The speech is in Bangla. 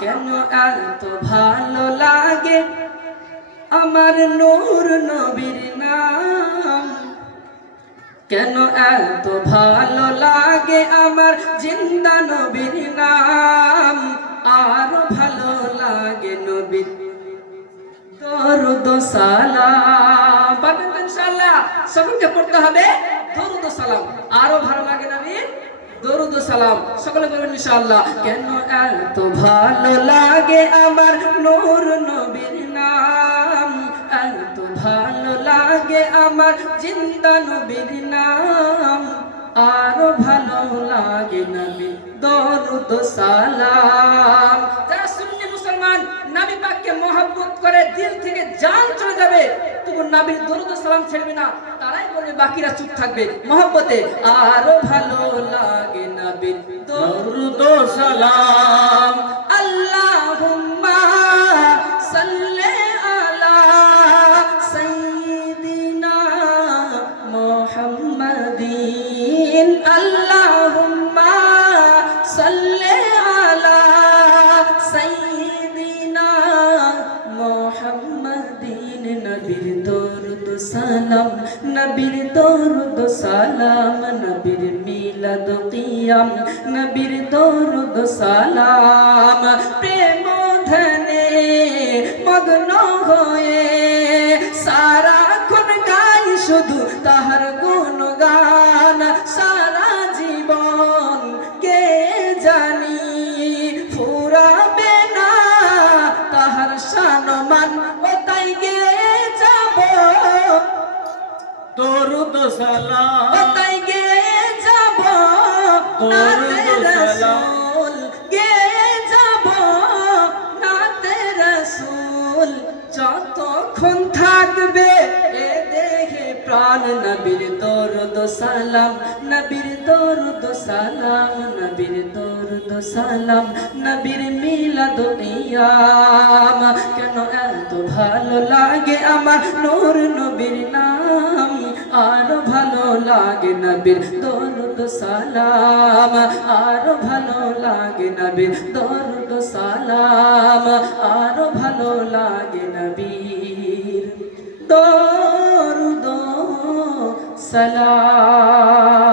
কেন এত ভালো লাগে? আমার নূর নবীর নাম। কেন এত ভালো লাগে আমার জিন্দা নবীর নাম? আর ভালো লাগে নবীর দরুদ সালাম। পাবেন ইনশাআল্লাহ সকলকে পড়তে হবে দরুদ সালাম। আরও ভালো লাগে দরুদ সালাম, সকলে বলবেন ইনশাআল্লাহ। কেন এত ভালো লাগে আমার নূর নবীর নাম? এত ভালো লাগে আমার জিন্দা নবীর নাম? আরও ভালো লাগে নবী, দরুদ সালাম। মুসলমান, নবী পাককে মহব্বত করে দিল থেকে জান চলে যাবে, তবু নবীর দরুদ সালাম ছেড়বে না। তারাই বলবে, বাকিরা চুপ থাকবে মহব্বতে। আরও ভালো la সালাম নবীর দরুদ সালাম নবীর মিলাদ কিয়াম নবীর দরুদ সালাম। প্রেম ধনে মগ্ন দরুদ সালাম। ও তাই গে যাব দরুদ। রাসূল গে যাব নাতে রাসূল যতক্ষণ থাকবে এ দেহে প্রাণ। নবীর দরুদ সালাম নবীর দরুদ সালাম নবীর দরুদ সালাম নবীর মিলাদ কেন এত ভালো লাগে আমার নূর নবীর নাম? ভালো লাগে নবীর দরুদ সালাম। আর ভালো লাগে নবীর দরুদ সালাম। আর ভালো লাগে নবীর দরুদ সালাম।